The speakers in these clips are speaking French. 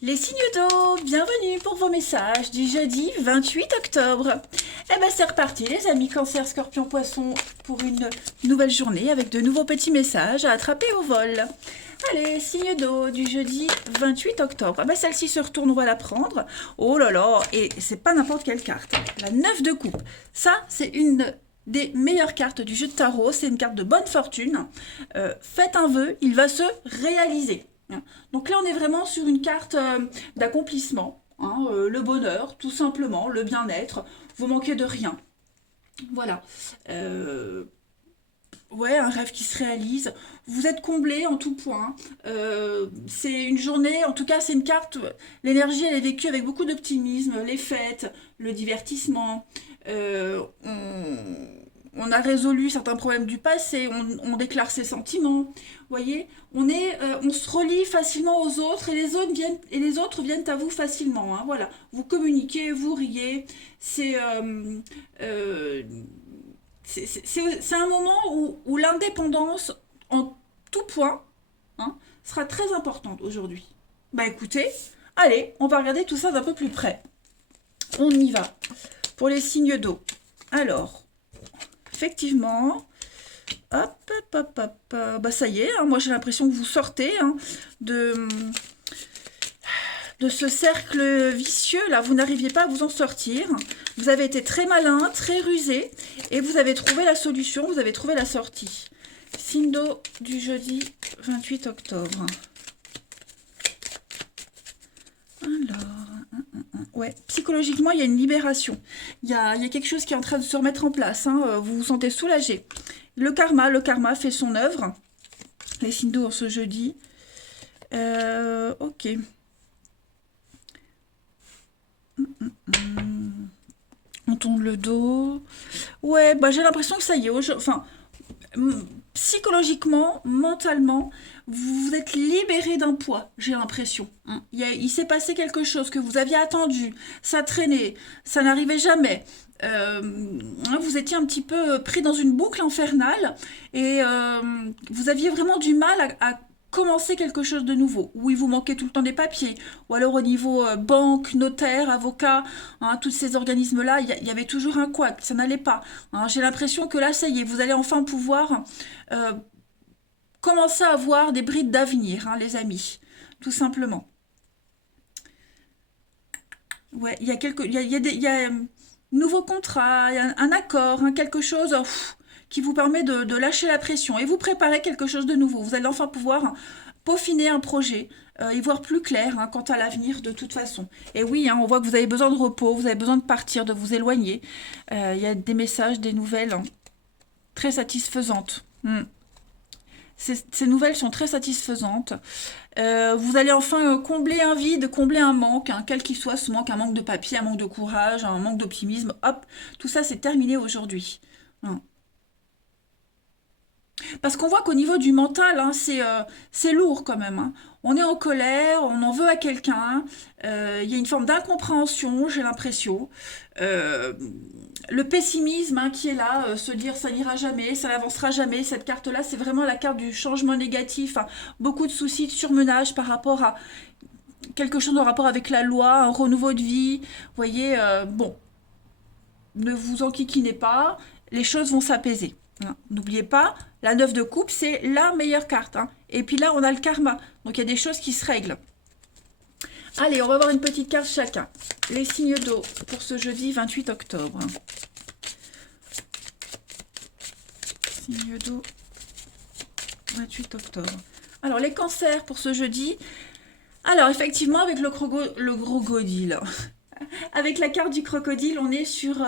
Les signes d'eau, bienvenue pour vos messages du jeudi 28 octobre. Eh ben c'est reparti les amis Cancer, Scorpion, Poisson pour une nouvelle journée avec de nouveaux petits messages à attraper au vol. Allez, signe d'eau du jeudi 28 octobre. Eh ben celle-ci se retourne, on va la prendre. Oh là là, et c'est pas n'importe quelle carte. La 9 de coupe. Ça, c'est une des meilleures cartes du jeu de tarot. C'est une carte de bonne fortune. Faites un vœu, il va se réaliser. Donc là, on est vraiment sur une carte d'accomplissement, hein, le bonheur, tout simplement, le bien-être. Vous manquez de rien. Voilà. Ouais, un rêve qui se réalise. Vous êtes comblé en tout point. C'est une journée, en tout cas, c'est une carte. L'énergie, elle est vécue avec beaucoup d'optimisme. Les fêtes, le divertissement. On a résolu certains problèmes du passé. On déclare ses sentiments. Vous voyez, on se relie facilement aux autres et les autres viennent à vous facilement. Hein, voilà, vous communiquez, vous riez. C'est euh, c'est un moment où l'indépendance en tout point, hein, sera très importante aujourd'hui. Bah écoutez, allez, on va regarder tout ça d'un peu plus près. On y va. Pour les signes d'eau. Alors, effectivement, hop, hop, hop, hop, bah ça y est, hein, moi j'ai l'impression que vous sortez hein, de ce cercle vicieux, là, vous n'arriviez pas à vous en sortir. Vous avez été très malin, très rusé, et vous avez trouvé la solution, vous avez trouvé la sortie. Signe d'eau du jeudi 28 octobre. Alors, ouais, psychologiquement, il y a une libération. Il y a quelque chose qui est en train de se remettre en place. Hein, vous vous sentez soulagé. Le karma fait son œuvre. Les signes d'eau en ce jeudi. Ok. On tourne le dos. Ouais, bah j'ai l'impression que ça y est. Enfin, psychologiquement, mentalement, vous vous êtes libéré d'un poids, j'ai l'impression. Hein. Il s'est passé quelque chose que vous aviez attendu, ça traînait, ça n'arrivait jamais. Vous étiez un petit peu pris dans une boucle infernale et vous aviez vraiment du mal à commencer quelque chose de nouveau. Oui, vous manquez tout le temps des papiers, ou alors au niveau banque, notaire, avocat, hein, tous ces organismes-là, il y avait toujours un couac, ça n'allait pas. Hein. J'ai l'impression que là, ça y est, vous allez enfin pouvoir euh, commencer à avoir des brides d'avenir, hein, les amis, tout simplement. Ouais, il y a nouveau contrat, il y a un accord, hein, quelque chose qui vous permet de lâcher la pression et vous préparer quelque chose de nouveau. Vous allez enfin pouvoir peaufiner un projet, y voir plus clair hein, quant à l'avenir de toute façon. Et oui, hein, on voit que vous avez besoin de repos, vous avez besoin de partir, de vous éloigner. Il y a des messages, des nouvelles hein, très satisfaisantes. Ces nouvelles sont très satisfaisantes. Vous allez enfin combler un vide, combler un manque, hein, quel qu'il soit ce manque, un manque de papier, un manque de courage, un manque d'optimisme. Hop, tout ça c'est terminé aujourd'hui. Hein. Parce qu'on voit qu'au niveau du mental, hein, c'est lourd quand même. Hein. On est en colère, on en veut à quelqu'un. Il y a une forme d'incompréhension, j'ai l'impression. Euh, le pessimisme hein, qui est là, se dire ça n'ira jamais, ça n'avancera jamais. Cette carte-là, c'est vraiment la carte du changement négatif. Hein. Beaucoup de soucis, de surmenage par rapport à quelque chose en rapport avec la loi, un renouveau de vie. Vous voyez, bon, ne vous enquiquinez pas, les choses vont s'apaiser. Hein. N'oubliez pas, la 9 de coupe, c'est la meilleure carte. Hein. Et puis là, on a le karma. Donc il y a des choses qui se règlent. Allez, on va voir une petite carte chacun. Les signes d'eau pour ce jeudi 28 octobre. Signe d'eau 28 octobre. Alors, les cancers pour ce jeudi. Alors, effectivement, avec le crocodile. Avec la carte du crocodile, on est sur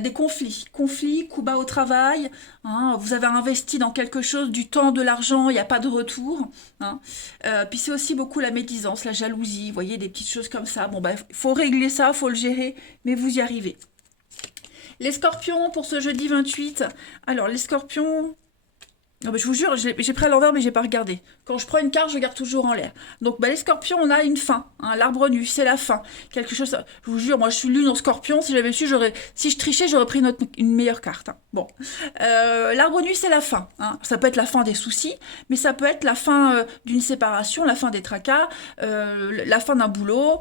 des conflits. Conflits, coups bas au travail. Hein, vous avez investi dans quelque chose, du temps, de l'argent, il n'y a pas de retour. Hein. Puis c'est aussi beaucoup la médisance, la jalousie. Vous voyez, des petites choses comme ça. Bon, bah, faut régler ça, faut le gérer, mais vous y arrivez. Les scorpions pour ce jeudi 28. Alors, les scorpions, Ah bah, je vous jure, j'ai pris à l'envers, mais j'ai pas regardé. Quand je prends une carte, je garde toujours en l'air. Donc, bah, les scorpions, on a une fin. Hein, l'arbre nu, c'est la fin. Quelque chose. Je vous jure, moi, je suis lune en scorpion. Si j'avais su, si je trichais, j'aurais pris une meilleure carte. Hein. Bon. L'arbre nu, c'est la fin. Hein. Ça peut être la fin des soucis, mais ça peut être la fin d'une séparation, la fin des tracas, la fin d'un boulot.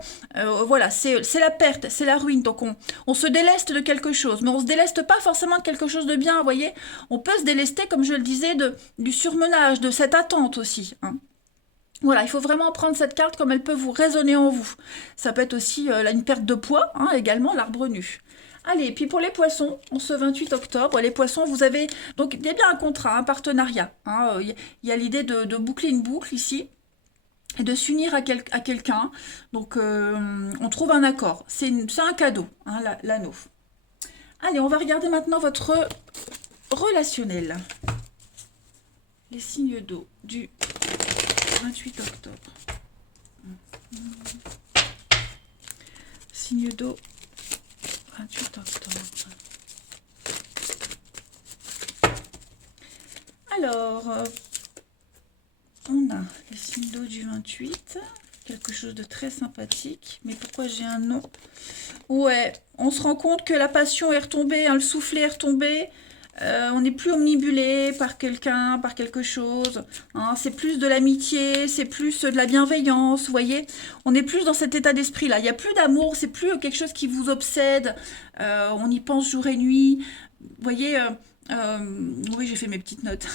Voilà, c'est la perte, c'est la ruine. Donc, on se déleste de quelque chose, mais on se déleste pas forcément de quelque chose de bien, vous voyez. On peut se délester, comme je le disais, du surmenage, de cette attente aussi. Hein. Voilà, il faut vraiment prendre cette carte comme elle peut vous résonner en vous. Ça peut être aussi une perte de poids, hein, également l'arbre nu. Allez, et puis pour les poissons, en ce 28 octobre, les poissons, vous avez... Donc, il y a bien un contrat, un partenariat. Hein, y a l'idée de boucler une boucle ici et de s'unir à quelqu'un. Donc, on trouve un accord. C'est un cadeau, hein, l'anneau. Allez, on va regarder maintenant votre relationnel. Les signes d'eau du 28 octobre. Signe d'eau 28 octobre. Alors, on a les signes d'eau du 28. Quelque chose de très sympathique. Mais pourquoi j'ai un nom? Ouais, on se rend compte que la passion est retombée, hein, le soufflet est retombé. On n'est plus omnibulé par quelqu'un, par quelque chose. Hein, c'est plus de l'amitié, c'est plus de la bienveillance, vous voyez. On est plus dans cet état d'esprit-là. Il n'y a plus d'amour, c'est plus quelque chose qui vous obsède. On y pense jour et nuit. Vous voyez, oui, j'ai fait mes petites notes.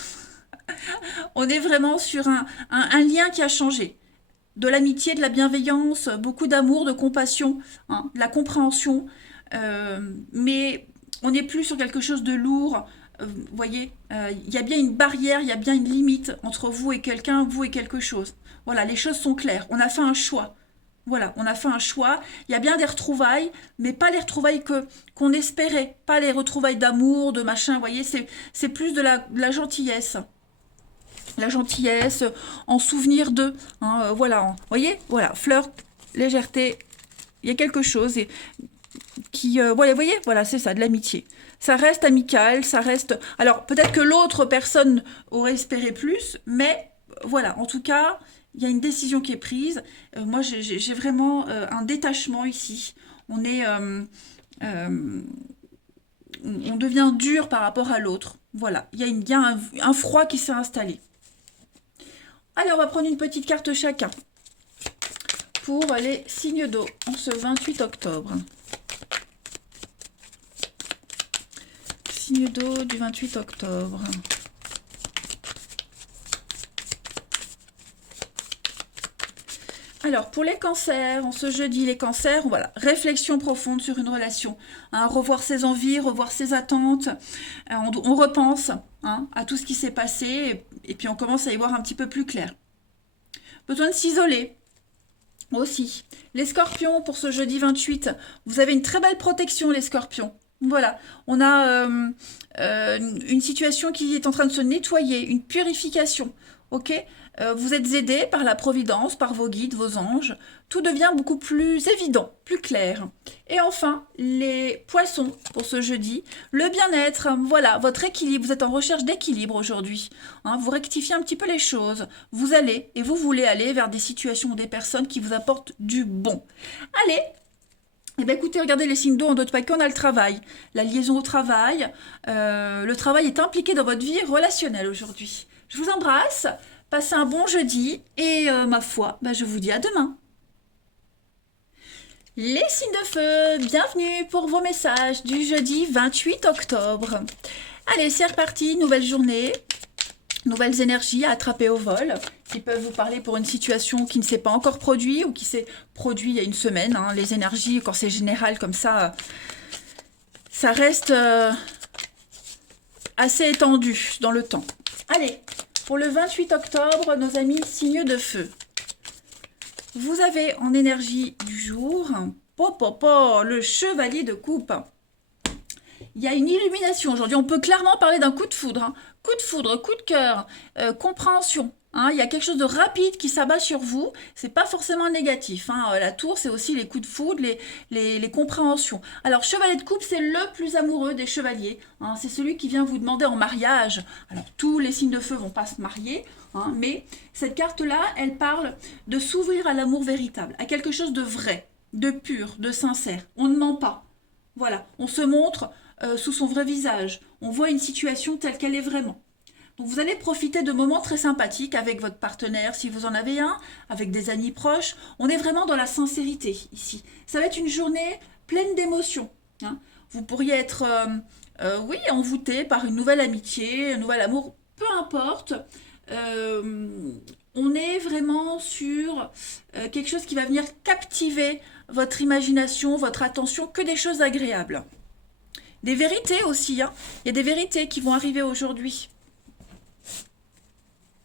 On est vraiment sur un lien qui a changé. De l'amitié, de la bienveillance, beaucoup d'amour, de compassion, hein, de la compréhension. Mais on n'est plus sur quelque chose de lourd. Vous voyez, il y a bien une barrière, il y a bien une limite entre vous et quelqu'un, vous et quelque chose. Voilà, les choses sont claires. On a fait un choix. Voilà, on a fait un choix. Il y a bien des retrouvailles, mais pas les retrouvailles qu'on espérait. Pas les retrouvailles d'amour, de machin. Vous voyez, c'est plus de la gentillesse. La gentillesse, en souvenir d'eux. Hein, voilà, vous voyez, voilà, fleur, légèreté. Il y a quelque chose qui, voilà, vous voyez, voilà, c'est ça, de l'amitié. Ça reste amical, ça reste. Alors peut-être que l'autre personne aurait espéré plus, mais voilà, en tout cas, il y a une décision qui est prise. Moi, j'ai vraiment un détachement ici. On est, on devient dur par rapport à l'autre. Voilà, il y a un froid qui s'est installé. Allez, on va prendre une petite carte chacun pour les signes d'eau en ce 28 octobre. Signe d'eau du 28 octobre. Alors, pour les cancers, en ce jeudi, les cancers, voilà, réflexion profonde sur une relation. Hein, revoir ses envies, revoir ses attentes. On repense hein, à tout ce qui s'est passé et puis on commence à y voir un petit peu plus clair. Besoin de s'isoler aussi. Les scorpions, pour ce jeudi 28, vous avez une très belle protection, les scorpions. Voilà, on a une situation qui est en train de se nettoyer, une purification, ok. Vous êtes aidé par la providence, par vos guides, vos anges. Tout devient beaucoup plus évident, plus clair. Et enfin, les poissons pour ce jeudi. Le bien-être, voilà, votre équilibre. Vous êtes en recherche d'équilibre aujourd'hui. Hein, vous rectifiez un petit peu les choses. Vous allez et vous voulez aller vers des situations ou des personnes qui vous apportent du bon. Allez! Eh bien, écoutez, regardez les signes d'eau en d'autres paquets, on a le travail, la liaison au travail. Le travail est impliqué dans votre vie relationnelle aujourd'hui. Je vous embrasse, passez un bon jeudi et ma foi, je vous dis à demain. Les signes de feu, bienvenue pour vos messages du jeudi 28 octobre. Allez, c'est reparti, nouvelle journée. Nouvelles énergies à attraper au vol qui peuvent vous parler pour une situation qui ne s'est pas encore produite ou qui s'est produite il y a une semaine. Hein. Les énergies, quand c'est général comme ça reste assez étendu dans le temps. Allez, pour le 28 octobre, nos amis signes de feu. Vous avez en énergie du jour, le chevalier de coupe. Il y a une illumination aujourd'hui. On peut clairement parler d'un coup de foudre. Hein. Coup de foudre, coup de cœur, compréhension. hein. Il y a quelque chose de rapide qui s'abat sur vous. C'est pas forcément négatif, hein. La tour, c'est aussi les coups de foudre, les compréhensions. Alors, chevalier de coupe, c'est le plus amoureux des chevaliers, hein. C'est celui qui vient vous demander en mariage. Alors, tous les signes de feu vont pas se marier, hein, mais cette carte-là, elle parle de s'ouvrir à l'amour véritable, à quelque chose de vrai, de pur, de sincère. On ne ment pas. Voilà, on se montre sous son vrai visage. On voit une situation telle qu'elle est vraiment. Donc vous allez profiter de moments très sympathiques avec votre partenaire, si vous en avez un, avec des amis proches. On est vraiment dans la sincérité ici. Ça va être une journée pleine d'émotions, hein. Vous pourriez être, oui, envoûté par une nouvelle amitié, un nouvel amour, peu importe. Euh, on est vraiment sur quelque chose qui va venir captiver votre imagination, votre attention, que des choses agréables. Des vérités aussi, hein. Il y a des vérités qui vont arriver aujourd'hui.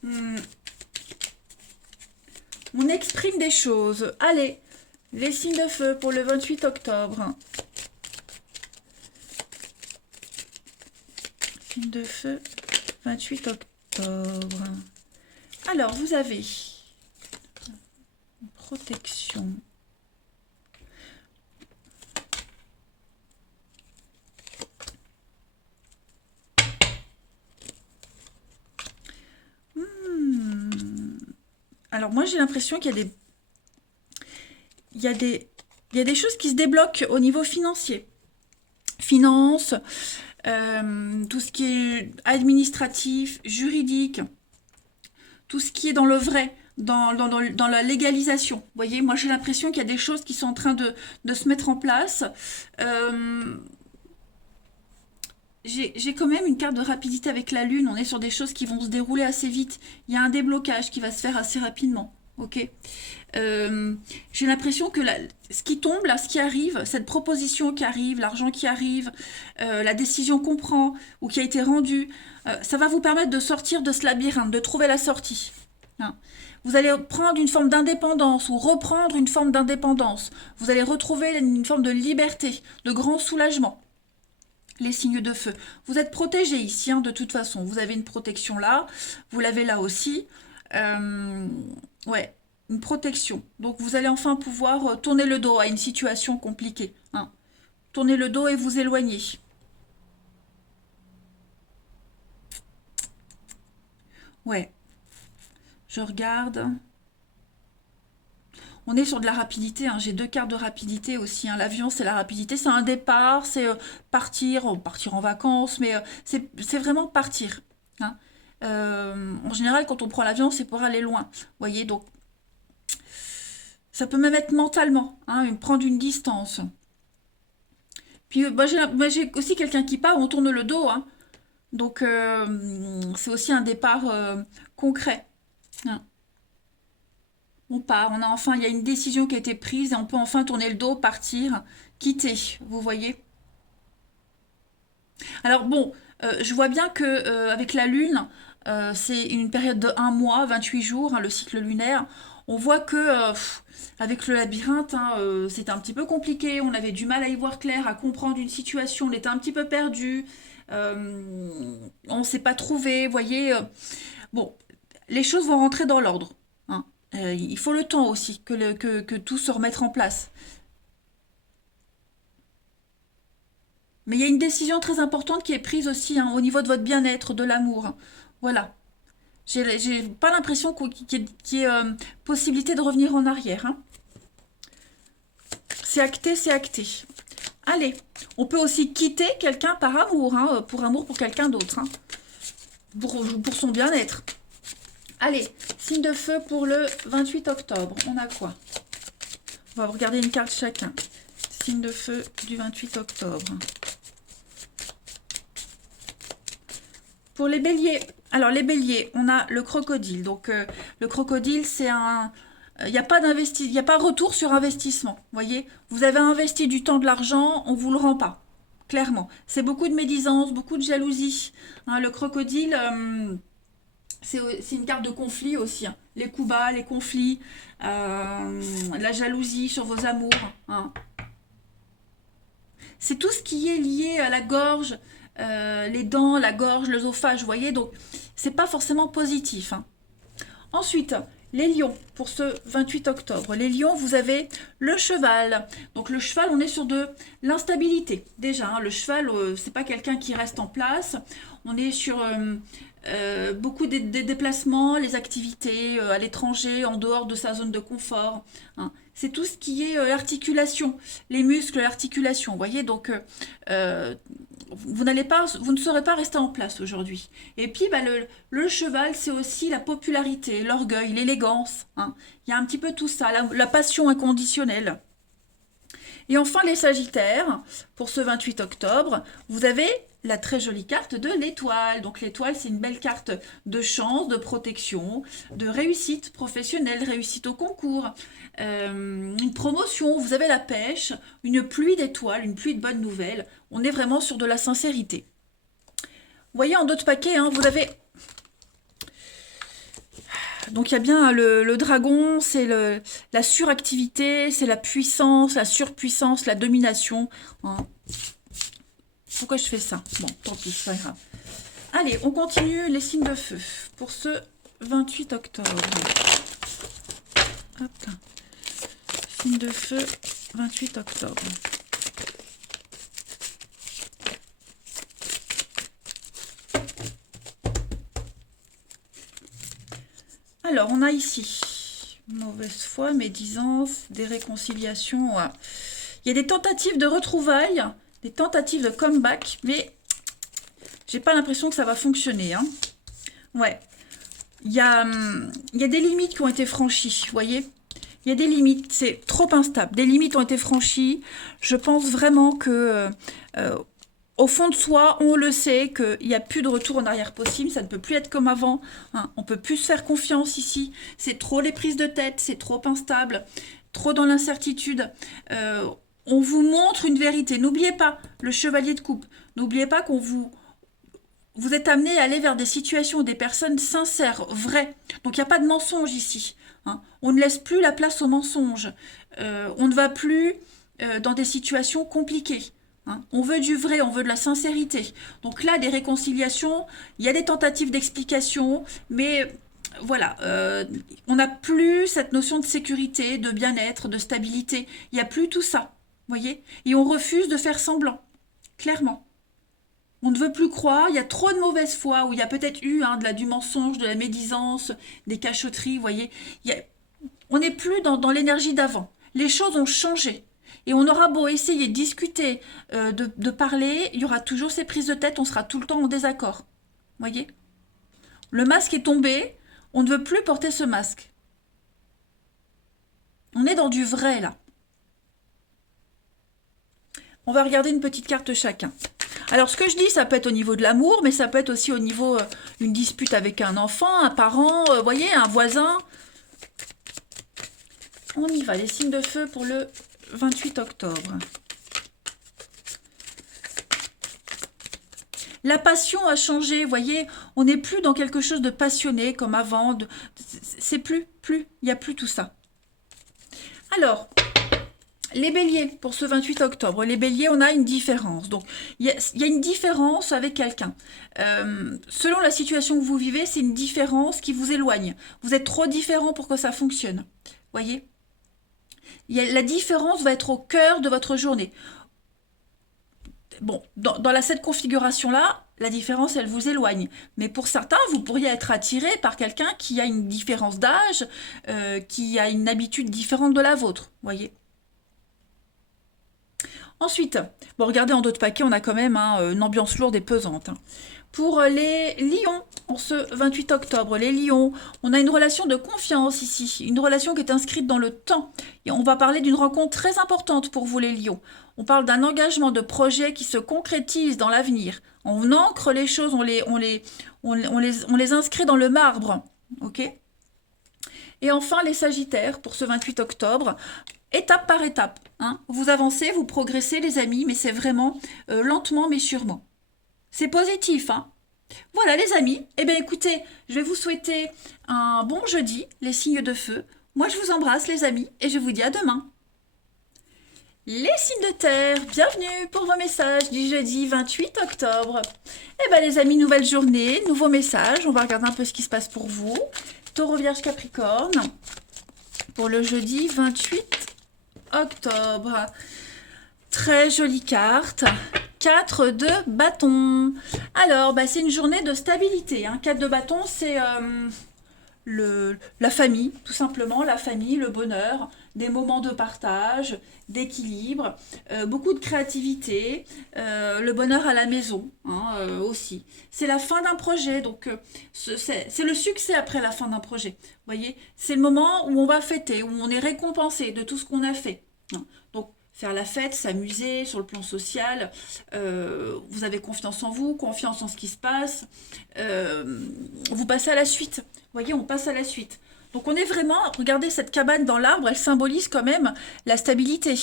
Hmm. On exprime des choses. Allez, les signes de feu pour le 28 octobre. Signes de feu, 28 octobre. Alors, vous avez protection. Alors moi j'ai l'impression qu'il y a des, il y a des, il y a des choses qui se débloquent au niveau financier. Finance, tout ce qui est administratif, juridique, tout ce qui est dans le vrai, dans la légalisation. Vous voyez, moi j'ai l'impression qu'il y a des choses qui sont en train de se mettre en place. Euh, j'ai quand même une carte de rapidité avec la lune. On est sur des choses qui vont se dérouler assez vite. Il y a un déblocage qui va se faire assez rapidement. Ok. J'ai l'impression que ce qui tombe, là, ce qui arrive, cette proposition qui arrive, l'argent qui arrive, la décision qu'on prend ou qui a été rendue, ça va vous permettre de sortir de ce labyrinthe, de trouver la sortie, hein. Vous allez prendre une forme d'indépendance ou reprendre une forme d'indépendance. Vous allez retrouver une forme de liberté, de grand soulagement. Les signes de feu. Vous êtes protégé ici, hein, de toute façon. Vous avez une protection là, vous l'avez là aussi. Euh, ouais, une protection. Donc vous allez enfin pouvoir tourner le dos à une situation compliquée, hein. Tourner le dos et vous éloigner. Ouais, je regarde. On est sur de la rapidité, hein. J'ai deux cartes de rapidité aussi, hein. L'avion, c'est la rapidité. C'est un départ, c'est partir en vacances, mais c'est vraiment partir, hein. En général, quand on prend l'avion, c'est pour aller loin. Vous voyez, donc ça peut même être mentalement, hein, prendre une distance. Puis moi, j'ai aussi quelqu'un qui part, on tourne le dos, hein. Donc c'est aussi un départ concret, hein. On part, on a enfin, il y a une décision qui a été prise et on peut enfin tourner le dos, partir, quitter, vous voyez. Alors bon, je vois bien que avec la Lune, c'est une période de un mois, 28 jours, hein, le cycle lunaire. On voit que avec le labyrinthe, hein, c'était un petit peu compliqué. On avait du mal à y voir clair, à comprendre une situation. On était un petit peu perdu. On ne s'est pas trouvé. Vous voyez. Bon, les choses vont rentrer dans l'ordre, hein. Il faut le temps aussi que tout se remette en place. Mais il y a une décision très importante qui est prise aussi, hein, au niveau de votre bien-être, de l'amour, hein. Voilà. J'ai pas l'impression qu'il y ait possibilité de revenir en arrière, hein. C'est acté, c'est acté. Allez, on peut aussi quitter quelqu'un par amour, hein, pour amour pour quelqu'un d'autre, hein, pour son bien-être. Allez, signe de feu pour le 28 octobre. On a quoi? On va regarder une carte chacun. Signe de feu du 28 octobre. Pour les béliers, alors les béliers, on a le crocodile. Donc le crocodile, c'est un... Il n'y a pas il y a pas retour sur investissement. Vous voyez, vous avez investi du temps, de l'argent, on ne vous le rend pas. Clairement. C'est beaucoup de médisance, beaucoup de jalousie, hein. Le crocodile, c'est une carte de conflit aussi, hein. Les coups bas, les conflits, la jalousie sur vos amours, hein. C'est tout ce qui est lié à la gorge, les dents, la gorge, l'œsophage, vous voyez, donc c'est pas forcément positif, hein. Ensuite, les lions, pour ce 28 octobre. Les lions, vous avez le cheval. Donc le cheval, on est sur de l'instabilité. Déjà, hein, le cheval, c'est pas quelqu'un qui reste en place. On est sur beaucoup des déplacements, les activités à l'étranger, en dehors de sa zone de confort. Hein. C'est tout ce qui est articulation, les muscles, l'articulation. Vous voyez, donc vous ne saurez pas rester en place aujourd'hui. Et puis, bah, le cheval, c'est aussi la popularité, l'orgueil, l'élégance. Hein. Il y a un petit peu tout ça, la passion inconditionnelle. Et enfin, les Sagittaires, pour ce 28 octobre, vous avez la très jolie carte de l'étoile. Donc l'étoile, c'est une belle carte de chance, de protection, de réussite professionnelle, réussite au concours, une promotion, vous avez la pêche, une pluie d'étoiles, une pluie de bonnes nouvelles. On est vraiment sur de la sincérité. Vous voyez, en d'autres paquets, hein, vous avez... Donc il y a bien le dragon, c'est la suractivité, c'est la puissance, la surpuissance, la domination. Hein. Pourquoi je fais ça? Bon, tant pis, c'est pas grave. Allez, on continue les signes de feu pour ce 28 octobre. Hop là. Signe de feu, 28 octobre. Alors, on a ici mauvaise foi, médisance, des réconciliations. Ouais. Il y a des tentatives de retrouvailles, des tentatives de comeback, mais j'ai pas l'impression que ça va fonctionner. Hein. Ouais. Il y a des limites qui ont été franchies, vous voyez. Il y a des limites, c'est trop instable. Des limites ont été franchies. Je pense vraiment que, au fond de soi, on le sait, qu'il n'y a plus de retour en arrière possible. Ça ne peut plus être comme avant. Hein. On ne peut plus se faire confiance ici. C'est trop les prises de tête, c'est trop instable, trop dans l'incertitude. On vous montre une vérité. N'oubliez pas, le chevalier de coupe. N'oubliez pas qu'on vous êtes amené à aller vers des situations, des personnes sincères, vraies. Donc il n'y a pas de mensonge ici. Hein. On ne laisse plus la place au mensonge. On ne va plus dans des situations compliquées. Hein. On veut du vrai, on veut de la sincérité. Donc là, des réconciliations, il y a des tentatives d'explication, mais voilà, on n'a plus cette notion de sécurité, de bien-être, de stabilité. Il n'y a plus tout ça, voyez. Et on refuse de faire semblant, clairement. On ne veut plus croire, il y a trop de mauvaise foi, où il y a peut-être eu du mensonge, de la médisance, des cachotteries, vous voyez. On n'est plus dans l'énergie d'avant. Les choses ont changé. Et on aura beau essayer de discuter, de parler, il y aura toujours ces prises de tête, on sera tout le temps en désaccord. Vous voyez. Le masque est tombé, on ne veut plus porter ce masque. On est dans du vrai, là. On va regarder une petite carte chacun. Alors, ce que je dis, ça peut être au niveau de l'amour, mais ça peut être aussi au niveau d'une dispute avec un enfant, un parent, vous voyez, un voisin. On y va, les signes de feu pour le 28 octobre. La passion a changé, vous voyez, on n'est plus dans quelque chose de passionné comme avant. C'est plus, il n'y a plus tout ça. Alors... Les béliers, pour ce 28 octobre, les béliers, on a une différence. Donc, il y a une différence avec quelqu'un. Selon la situation que vous vivez, c'est une différence qui vous éloigne. Vous êtes trop différent pour que ça fonctionne. Voyez, la différence va être au cœur de votre journée. Bon, dans cette configuration-là, la différence, elle vous éloigne. Mais pour certains, vous pourriez être attiré par quelqu'un qui a une différence d'âge, qui a une habitude différente de la vôtre. Voyez. Ensuite, bon, regardez en d'autres paquets, on a quand même une ambiance lourde et pesante. Hein. Pour les lions, en ce 28 octobre, les lions, on a une relation de confiance ici, une relation qui est inscrite dans le temps. Et on va parler d'une rencontre très importante pour vous les lions. On parle d'un engagement de projet qui se concrétise dans l'avenir. On ancre les choses, on les inscrit dans le marbre. Ok ? Et enfin, les sagittaires, pour ce 28 octobre, étape par étape. Hein. Vous avancez, vous progressez les amis, mais c'est vraiment lentement mais sûrement. C'est positif. Hein. Voilà les amis. Eh bien écoutez, je vais vous souhaiter un bon jeudi, les signes de feu. Moi je vous embrasse les amis et je vous dis à demain. Les signes de terre, bienvenue pour vos messages du jeudi 28 octobre. Eh bien les amis, nouvelle journée, nouveau message. On va regarder un peu ce qui se passe pour vous. Taureau, Vierge, Capricorne pour le jeudi 28 octobre. Très jolie carte. 4 de bâton. Alors, c'est une journée de stabilité. 4 de bâton, c'est la famille, tout simplement, la famille, le bonheur, des moments de partage, d'équilibre, beaucoup de créativité, le bonheur à la maison aussi. C'est la fin d'un projet, donc c'est le succès après la fin d'un projet. Vous voyez, c'est le moment où on va fêter, où on est récompensé de tout ce qu'on a fait. Donc, faire la fête, s'amuser sur le plan social, vous avez confiance en vous, confiance en ce qui se passe, vous passez à la suite. Vous voyez, on passe à la suite. Donc on est vraiment, regardez cette cabane dans l'arbre, elle symbolise quand même la stabilité.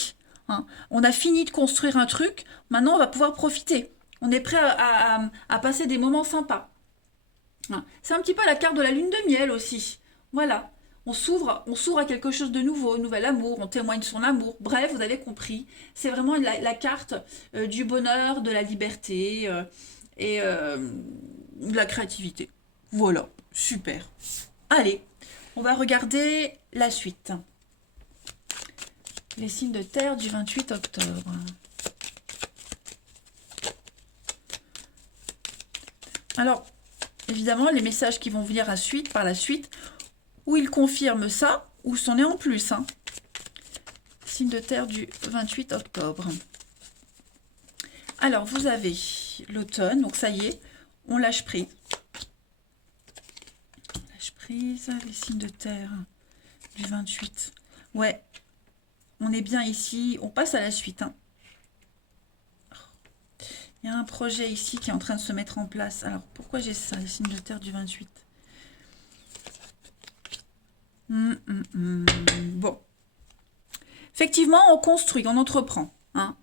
On a fini de construire un truc, maintenant on va pouvoir profiter. On est prêt à passer des moments sympas. C'est un petit peu la carte de la lune de miel aussi. Voilà. On s'ouvre à quelque chose de nouveau, nouvel amour, on témoigne son amour. Bref, vous avez compris, c'est vraiment la carte du bonheur, de la liberté et de la créativité. Voilà, super. Allez, on va regarder la suite. Les signes de terre du 28 octobre. Alors, évidemment, les messages qui vont venir par la suite, où il confirme ça, ou c'en est en plus. Signe de terre du 28 octobre. Alors, vous avez l'automne, donc ça y est, on lâche prise. On lâche prise, les signes de terre du 28. Ouais, on est bien ici, on passe à la suite. Il y a un projet ici qui est en train de se mettre en place. Alors, pourquoi j'ai ça, les signes de terre du 28 ? Bon. Effectivement, on construit, on entreprend.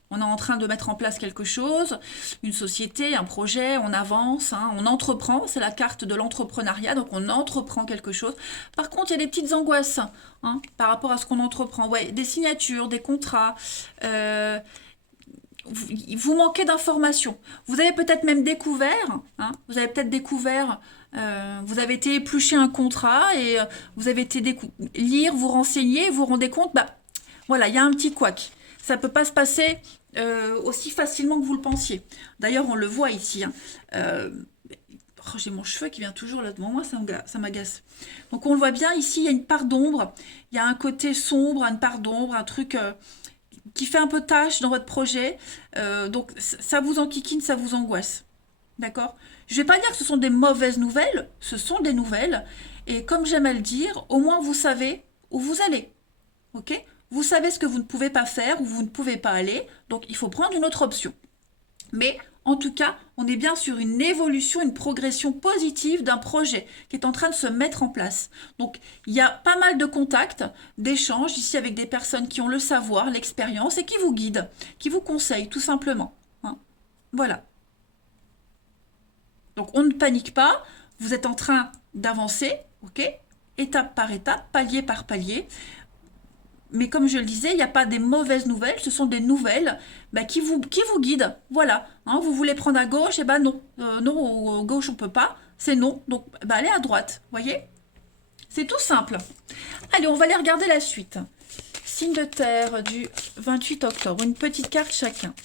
On est en train de mettre en place quelque chose, une société, un projet, on avance, on entreprend. C'est la carte de l'entrepreneuriat, donc on entreprend quelque chose. Par contre, il y a des petites angoisses par rapport à ce qu'on entreprend. Ouais, des signatures, des contrats. Vous manquez d'informations. Vous avez peut-être même découvert, vous avez été éplucher un contrat et vous avez été lire, vous renseigner, vous vous rendez compte, voilà, il y a un petit couac. Ça ne peut pas se passer aussi facilement que vous le pensiez. D'ailleurs, on le voit ici. J'ai mon cheveu qui vient toujours là devant moi, ça m'agace. Donc on le voit bien, ici, il y a une part d'ombre, il y a un côté sombre, une part d'ombre, un truc qui fait un peu tâche dans votre projet. Donc ça vous enquiquine, ça vous angoisse. D'accord ? Je ne vais pas dire que ce sont des mauvaises nouvelles, ce sont des nouvelles. Et comme j'aime à le dire, au moins vous savez où vous allez. Ok ? Vous savez ce que vous ne pouvez pas faire, où vous ne pouvez pas aller. Donc il faut prendre une autre option. Mais en tout cas, on est bien sur une évolution, une progression positive d'un projet qui est en train de se mettre en place. Donc, il y a pas mal de contacts, d'échanges ici avec des personnes qui ont le savoir, l'expérience et qui vous guident, qui vous conseillent tout simplement. Voilà. Donc, on ne panique pas. Vous êtes en train d'avancer, ok ? Étape par étape, palier par palier. Mais comme je le disais, il n'y a pas des mauvaises nouvelles, ce sont des nouvelles qui vous guident. Voilà. Vous voulez prendre à gauche, et non. Non, à gauche on ne peut pas, c'est non. Donc allez à droite, voyez ? C'est tout simple. Allez, on va aller regarder la suite. Signe de terre du 28 octobre, une petite carte chacun.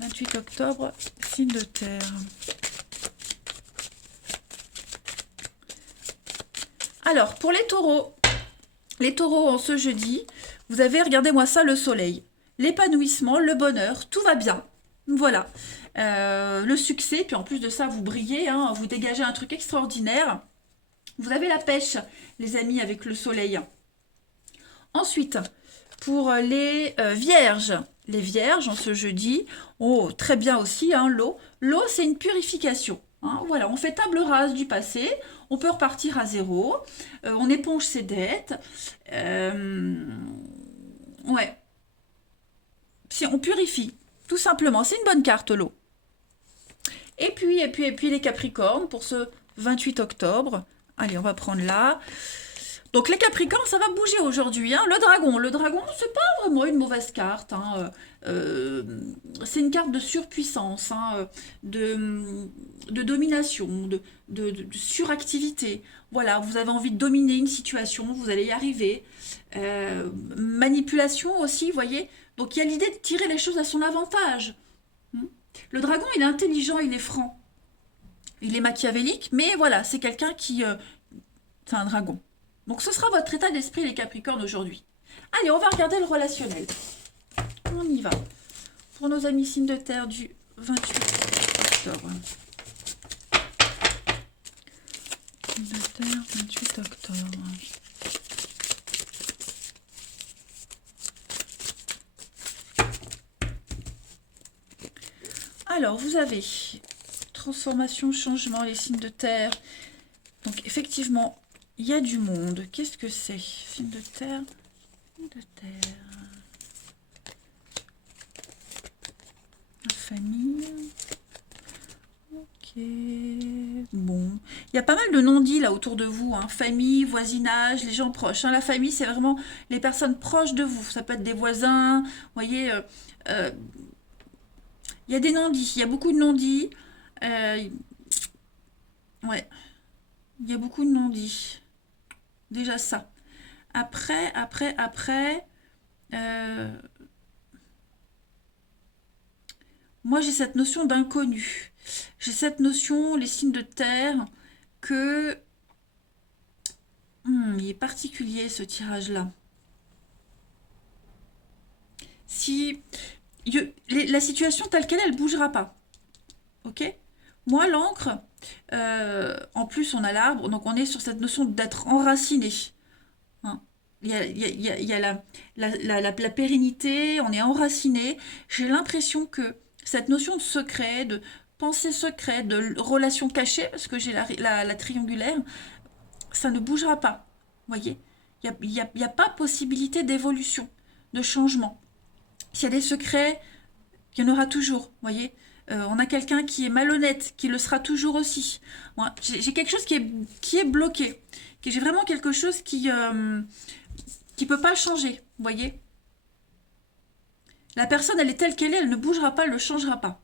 28 octobre, signe de terre. Alors, pour les taureaux, en ce jeudi, vous avez, regardez-moi ça, le soleil. L'épanouissement, le bonheur, tout va bien. Voilà. Le succès, puis en plus de ça, vous brillez, vous dégagez un truc extraordinaire. Vous avez la pêche, les amis, avec le soleil. Ensuite, pour les vierges. Les vierges, en ce jeudi, très bien aussi, l'eau. L'eau, c'est une purification. Voilà, on fait table rase du passé, on peut repartir à zéro, on éponge ses dettes, ouais, on purifie, tout simplement, c'est une bonne carte l'eau. Et puis les Capricornes pour ce 28 octobre, allez on va prendre là, Donc les Capricornes, ça va bouger aujourd'hui, hein. Le dragon, c'est pas vraiment une mauvaise carte, hein. C'est une carte de surpuissance, hein, de domination, de suractivité. Voilà, vous avez envie de dominer une situation, vous allez y arriver. Manipulation aussi, vous voyez. Donc il y a l'idée de tirer les choses à son avantage. Hmm. Le dragon, il est intelligent, il est franc, il est machiavélique, mais voilà, c'est quelqu'un qui... c'est un dragon. Donc ce sera votre état d'esprit, les Capricornes, aujourd'hui. Allez, on va regarder le relationnel. On y va. Pour nos amis signes de terre du 28 octobre. Signes de terre, 28 octobre. Alors, vous avez transformation, changement, les signes de terre. Donc, effectivement, il y a du monde. Qu'est-ce que c'est? Signes de terre. Signes de terre. La famille. Ok. Bon. Il y a pas mal de non-dits là autour de vous, hein. Famille, voisinage, les gens proches, hein. La famille, c'est vraiment les personnes proches de vous. Ça peut être des voisins. Vous voyez, il y a des non-dits. Il y a beaucoup de non-dits. Ouais. Il y a beaucoup de non-dits. Déjà ça. Après, euh, moi j'ai cette notion d'inconnu. J'ai cette notion, les signes de terre, que il est particulier ce tirage-là. Si la situation telle qu'elle, elle bougera pas. Ok? Moi, l'encre, en plus on a l'arbre, donc on est sur cette notion d'être enraciné. Hein. Il y a la pérennité, on est enraciné. J'ai l'impression que cette notion de secret, de pensée secrète, de relation cachée, parce que j'ai la triangulaire, ça ne bougera pas. Vous voyez? Il y a pas possibilité d'évolution, de changement. S'il y a des secrets, il y en aura toujours. Vous voyez? On a quelqu'un qui est malhonnête, qui le sera toujours aussi. Moi, j'ai quelque chose qui est bloqué. J'ai vraiment quelque chose qui peut pas changer, vous voyez. La personne, elle est telle qu'elle est, elle ne bougera pas, elle ne changera pas.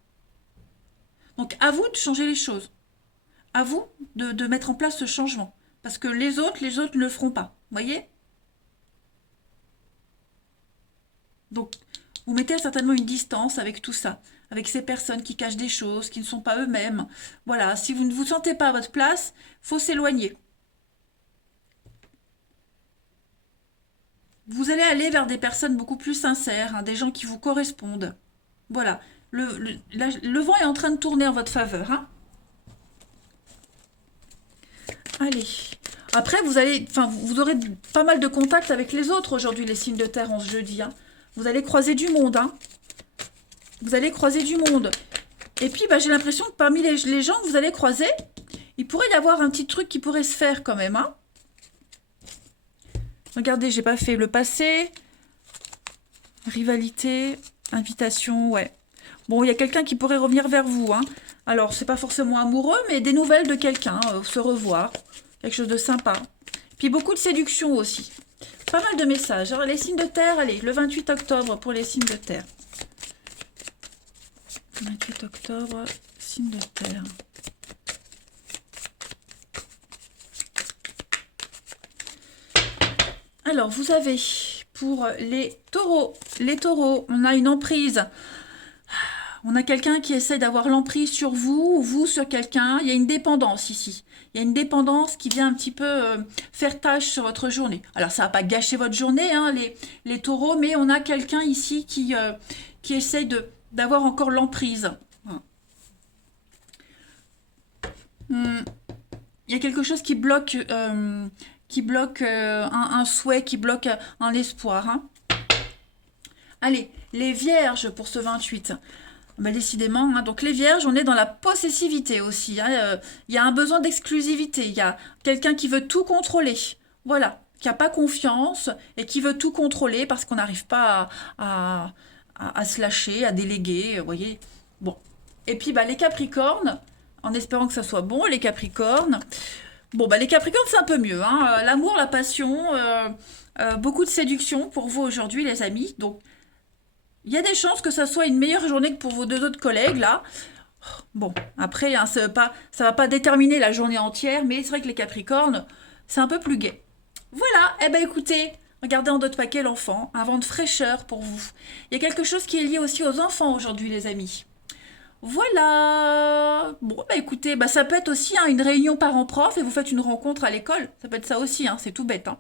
Donc à vous de changer les choses. À vous de mettre en place ce changement. Parce que les autres ne le feront pas. Vous voyez. Donc vous mettez certainement une distance avec tout ça. Avec ces personnes qui cachent des choses, qui ne sont pas eux-mêmes. Voilà, si vous ne vous sentez pas à votre place, faut s'éloigner. Vous allez aller vers des personnes beaucoup plus sincères, hein, des gens qui vous correspondent. Voilà. Le vent est en train de tourner en votre faveur. Hein. Allez. Après, vous aurez pas mal de contacts avec les autres aujourd'hui, les signes de terre en ce jeudi. Hein. Vous allez croiser du monde. Hein. Vous allez croiser du monde. Et puis, j'ai l'impression que parmi les gens que vous allez croiser, il pourrait y avoir un petit truc qui pourrait se faire quand même. Hein. Regardez, j'ai pas fait le passé. Rivalité, invitation, ouais. Bon, il y a quelqu'un qui pourrait revenir vers vous. Hein. Alors, c'est pas forcément amoureux, mais des nouvelles de quelqu'un, se revoir. Quelque chose de sympa. Puis beaucoup de séduction aussi. Pas mal de messages. Alors, les signes de terre, allez, le 28 octobre pour les signes de terre. 28 octobre, signes de terre. Alors, vous avez pour les taureaux, on a une emprise. On a quelqu'un qui essaie d'avoir l'emprise sur vous, ou vous sur quelqu'un. Il y a une dépendance ici. Il y a une dépendance qui vient un petit peu faire tâche sur votre journée. Alors, ça ne va pas gâcher votre journée, hein, les taureaux, mais on a quelqu'un ici qui essaye d'avoir encore l'emprise. Il y a quelque chose qui bloque un souhait, qui bloque un espoir. Hein. Allez, les vierges pour ce 28. Décidément, hein, donc les vierges, on est dans la possessivité aussi. Hein, il y a un besoin d'exclusivité. Il y a quelqu'un qui veut tout contrôler. Voilà, qui n'a pas confiance et qui veut tout contrôler parce qu'on n'arrive pas à se lâcher, à déléguer. Vous voyez. Bon. Et puis les capricornes, en espérant que ça soit bon, les capricornes. Bon, bah les Capricornes, c'est un peu mieux, hein. L'amour, la passion, beaucoup de séduction pour vous aujourd'hui, les amis. Donc, il y a des chances que ça soit une meilleure journée que pour vos deux autres collègues, là. Bon, après, hein, ça va pas déterminer la journée entière, mais c'est vrai que les Capricornes, c'est un peu plus gai. Voilà, eh ben écoutez, regardez en d'autres paquets l'enfant, un vent de fraîcheur pour vous. Il y a quelque chose qui est lié aussi aux enfants aujourd'hui, les amis. Voilà. Bon, bah écoutez, bah ça peut être aussi hein, une réunion parents-prof et vous faites une rencontre à l'école. Ça peut être ça aussi, hein, c'est tout bête. Hein.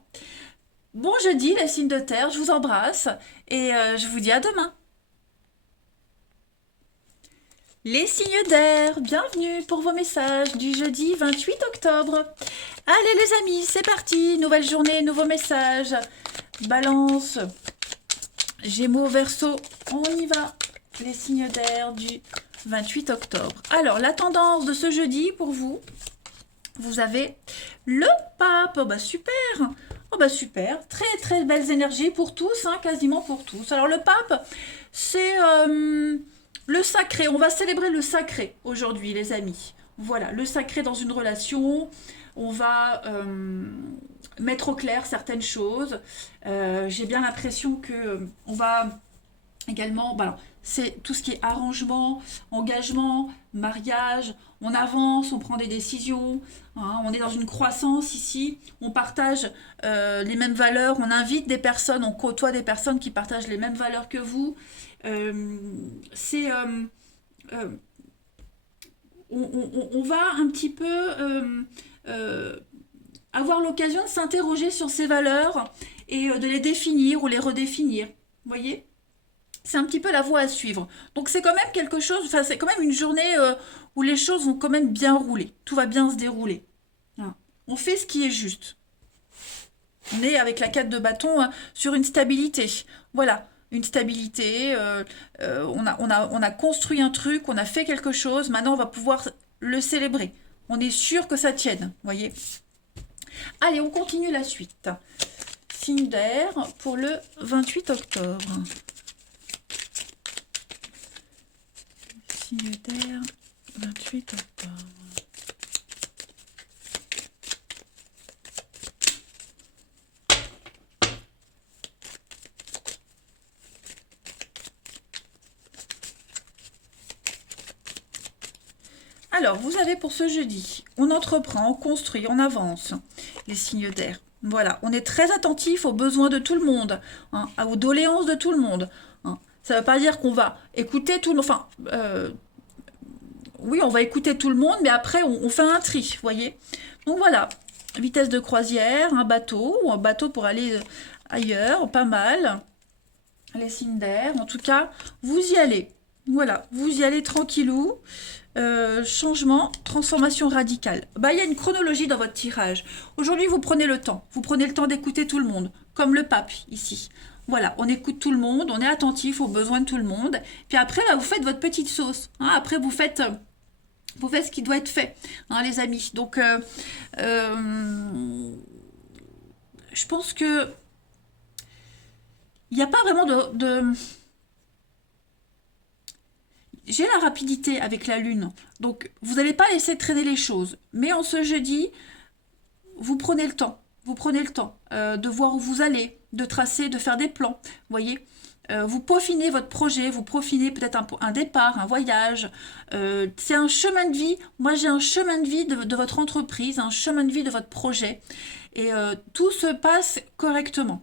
Bon jeudi, les signes de terre, je vous embrasse et je vous dis à demain. Les signes d'air, bienvenue pour vos messages du jeudi 28 octobre. Allez les amis, c'est parti, nouvelle journée, nouveaux messages. Balance, Gémeaux, Verseau, on y va. Les signes d'air du 28 octobre. Alors, la tendance de ce jeudi pour vous, vous avez le pape. Oh bah super. Oh bah super. Très très belles énergies pour tous, hein, quasiment pour tous. Alors le pape, c'est le sacré. On va célébrer le sacré aujourd'hui, les amis. Voilà, le sacré dans une relation. On va mettre au clair certaines choses. J'ai bien l'impression que on va également, bah, c'est tout ce qui est arrangement, engagement, mariage, on avance, on prend des décisions, hein, on est dans une croissance ici, on partage les mêmes valeurs, on invite des personnes, on côtoie des personnes qui partagent les mêmes valeurs que vous. Euh, c'est euh, on va un petit peu euh, avoir l'occasion de s'interroger sur ces valeurs et de les définir ou les redéfinir. Vous voyez, c'est un petit peu la voie à suivre. Donc c'est quand même quelque chose, enfin c'est quand même une journée où les choses vont quand même bien rouler. Tout va bien se dérouler. Hein. On fait ce qui est juste. On est avec la 4 de bâton hein, sur une stabilité. Voilà, une stabilité. On a construit un truc, on a fait quelque chose. Maintenant, on va pouvoir le célébrer. On est sûr que ça tienne. Voyez. Allez, on continue la suite. Signe d'air pour le 28 octobre. Signe d'air, 28 octobre. Alors, vous avez pour ce jeudi, on entreprend, on construit, on avance, les signes d'air. Voilà, on est très attentif aux besoins de tout le monde, hein, aux doléances de tout le monde. Hein. Ça ne veut pas dire qu'on va écouter tout le monde, enfin, oui, on va écouter tout le monde, mais après, on fait un tri, vous voyez. Donc voilà, vitesse de croisière, un bateau, ou un bateau pour aller ailleurs, pas mal. Les signes d'air, en tout cas, vous y allez. Voilà, vous y allez tranquillou. Changement, transformation radicale. Bah, il y a une chronologie dans votre tirage. Aujourd'hui, vous prenez le temps. Vous prenez le temps d'écouter tout le monde, comme le pape ici. Voilà, on écoute tout le monde, on est attentif aux besoins de tout le monde. Puis après, bah, vous faites votre petite sauce. Hein. Après, vous faites ce qui doit être fait, hein, les amis. Donc, je pense que il n'y a pas vraiment j'ai la rapidité avec la lune, donc vous n'allez pas laisser traîner les choses. Mais en ce jeudi, vous prenez le temps. Vous prenez le temps de voir où vous allez, de tracer, de faire des plans. Vous voyez, vous peaufinez votre projet, vous peaufinez peut-être un départ, un voyage. C'est un chemin de vie. Moi, j'ai un chemin de vie de votre entreprise, un chemin de vie de votre projet. Et tout se passe correctement.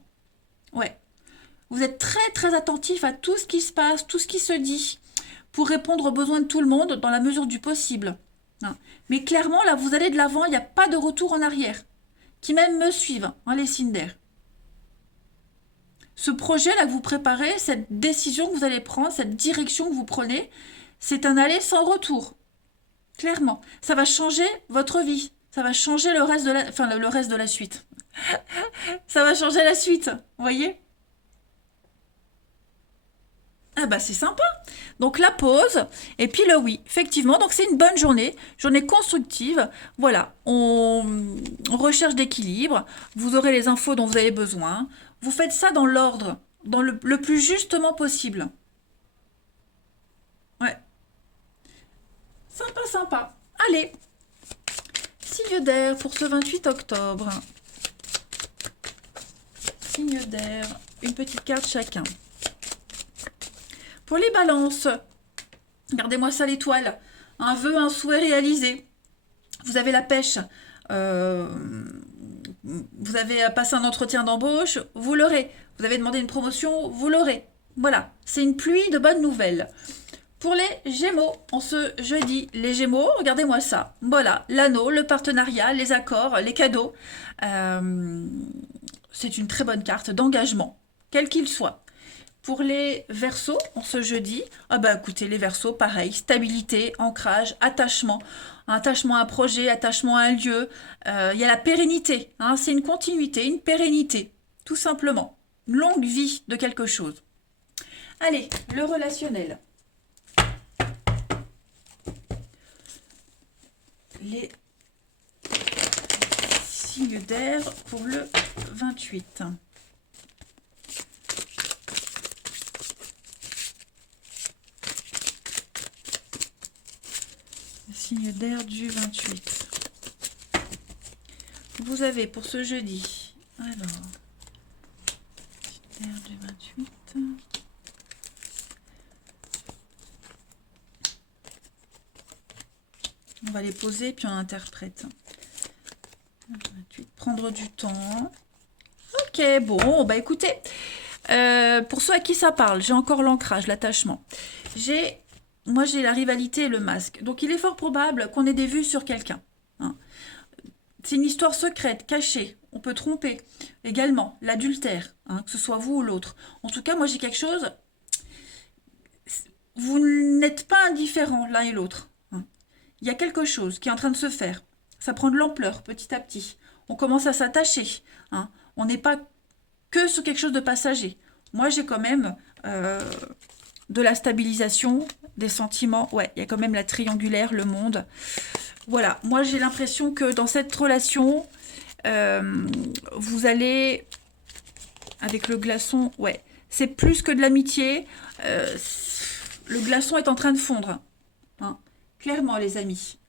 Ouais. Vous êtes très très attentif à tout ce qui se passe, tout ce qui se dit, pour répondre aux besoins de tout le monde dans la mesure du possible. Hein. Mais clairement, là, vous allez de l'avant, il n'y a pas de retour en arrière. Qui même me suivent, hein, les signes d'air. Ce projet-là que vous préparez, cette décision que vous allez prendre, cette direction que vous prenez, c'est un aller sans retour. Clairement. Ça va changer votre vie. Ça va changer le reste de la, enfin, le reste de la suite. Ça va changer la suite. Vous voyez? Ah bah c'est sympa. Donc la pause et puis le oui. Effectivement, donc c'est une bonne journée, journée constructive. Voilà, on recherche d'équilibre. Vous aurez les infos dont vous avez besoin. Vous faites ça dans l'ordre, dans le plus justement possible. Ouais, sympa, sympa. Allez, Signe d'air pour ce 28 octobre. Signe d'air, une petite carte chacun. Pour les balances, regardez-moi ça l'étoile. Un vœu, un souhait réalisé. Vous avez la pêche. Vous avez passé un entretien d'embauche, vous l'aurez. Vous avez demandé une promotion, vous l'aurez. Voilà, c'est une pluie de bonnes nouvelles. Pour les Gémeaux, en ce jeudi, les Gémeaux, regardez-moi ça. Voilà, l'anneau, le partenariat, les accords, les cadeaux. C'est une très bonne carte d'engagement, quel qu'il soit. Pour les Verseaux, en ce jeudi, ah bah écoutez, les Verseaux, pareil, stabilité, ancrage, attachement. Attachement à un projet, attachement à un lieu. Il y a la pérennité, hein, c'est une continuité, une pérennité, tout simplement. Une longue vie de quelque chose. Allez, le relationnel. Les signes d'air pour le 28. Signe d'air du 28. Vous avez pour ce jeudi, alors, signe d'air du 28. On va les poser puis on interprète. 28, prendre du temps. Ok, bon, bah écoutez, pour ceux à qui ça parle, j'ai encore l'ancrage, l'attachement. Moi, j'ai la rivalité et le masque. Donc, il est fort probable qu'on ait des vues sur quelqu'un. Hein. C'est une histoire secrète, cachée. On peut tromper. Également, l'adultère, hein, que ce soit vous ou l'autre. En tout cas, moi, j'ai quelque chose. Vous n'êtes pas indifférents l'un et l'autre. Hein. Il y a quelque chose qui est en train de se faire. Ça prend de l'ampleur petit à petit. On commence à s'attacher. Hein. On n'est pas que sur quelque chose de passager. Moi, j'ai quand même de la stabilisation, des sentiments. Ouais, il y a quand même la triangulaire, le monde. Voilà, moi j'ai l'impression que dans cette relation, vous allez, avec le glaçon, ouais, c'est plus que de l'amitié. Le glaçon est en train de fondre. Hein. Clairement, les amis.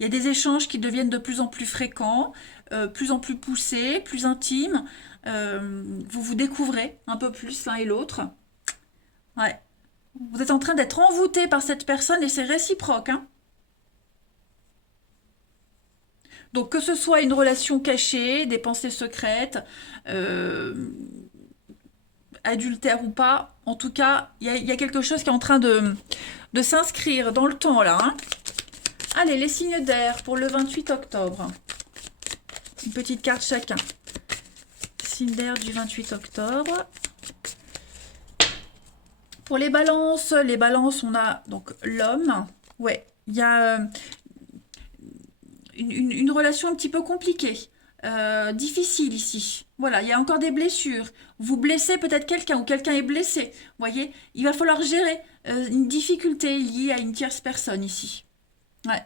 Il y a des échanges qui deviennent de plus en plus fréquents, plus en plus poussés, plus intimes. Vous vous découvrez un peu plus l'un et l'autre. Ouais. Vous êtes en train d'être envoûté par cette personne et c'est réciproque. Hein. Donc que ce soit une relation cachée, des pensées secrètes, adultère ou pas, en tout cas, il y a quelque chose qui est en train de s'inscrire dans le temps là. Hein. Allez, les signes d'air pour le 28 octobre. Une petite carte chacun. Signe d'air du 28 octobre. Pour les balances, on a donc l'homme. Ouais, il y a une relation un petit peu compliquée, difficile ici. Voilà, il y a encore des blessures. Vous blessez peut-être quelqu'un ou quelqu'un est blessé. Vous voyez, il va falloir gérer une difficulté liée à une tierce personne ici. Ouais.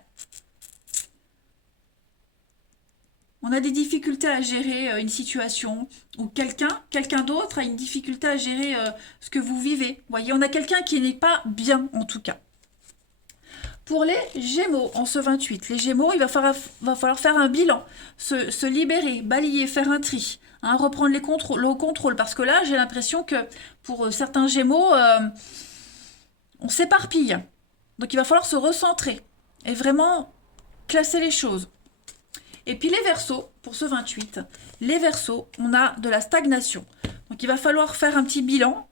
On a des difficultés à gérer une situation ou quelqu'un d'autre a une difficulté à gérer ce que vous vivez. Vous voyez, on a quelqu'un qui n'est pas bien en tout cas. Pour les Gémeaux, en ce 28, les Gémeaux, il va falloir faire un bilan, se libérer, balayer, faire un tri, hein, reprendre le contrôle. Parce que là, j'ai l'impression que pour certains Gémeaux, on s'éparpille. Donc il va falloir se recentrer et vraiment classer les choses. Et puis les Verseaux, pour ce 28, les Verseaux, on a de la stagnation. Donc il va falloir faire un petit bilan,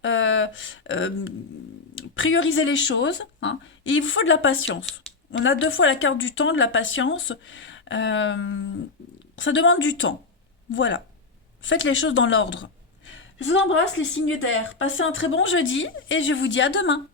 prioriser les choses, hein, et il vous faut de la patience. On a 2 fois la carte du temps, de la patience. Ça demande du temps. Voilà. Faites les choses dans l'ordre. Je vous embrasse les signes d'air. Passez un très bon jeudi et je vous dis à demain.